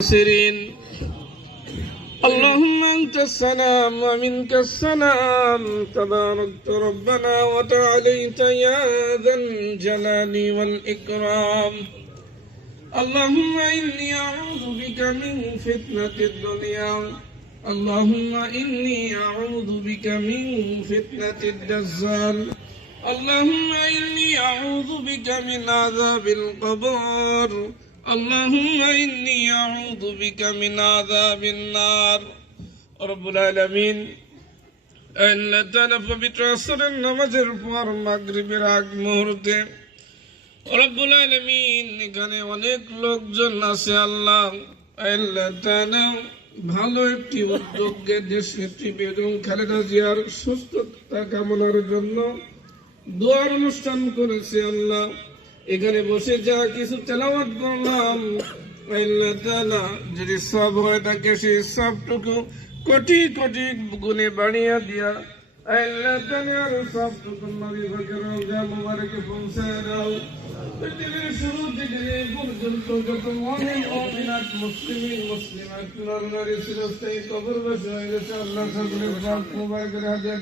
الخاسرين اللهم أنت السلام ومنك السلام. تباركت ربنا وتعاليت يا ذا الجلال والإكرام. اللهم إني أعوذ بك من فتنة الدنيا. اللهم إني أعوذ بك من فتنة الدجال. اللهم إني أعوذ بك من عذاب القبر. اللهم إني أعوذ بك من عذاب النار رب العالمين আল্লাহ তাআলা পবিত্র আসরের নামাজের পর মাগরিবের আগ মুহূর্তে রব্বুল আলামিন এখানে অনেক লোকজন আছে আল্লাহ আল্লাহ তাআলা ভালো একটি উদ্যোগকে দেশ নেত্রী বেগম খালেদা জিয়ার সুস্থতা কামনার জন্য দোয়ার অনুষ্ঠান করেছে আল্লাহ এখানে বসে যা কিছু তেলাওয়াত করলাম যদি সব হয়ে থাকে, সেই সবটুকু কোটি কোটি গুণে বাড়িয়ে দিয়া, আল্লাহ তাআলা সবটুকু নবী বকর রওজা মুবারকে পৌঁছায় দাও। শুরু থেকে পর্যন্ত যত মমিন মুসলিমাত, নর চিরস্থায়ী হয়ে সকলের মুবারকের হাদিয়া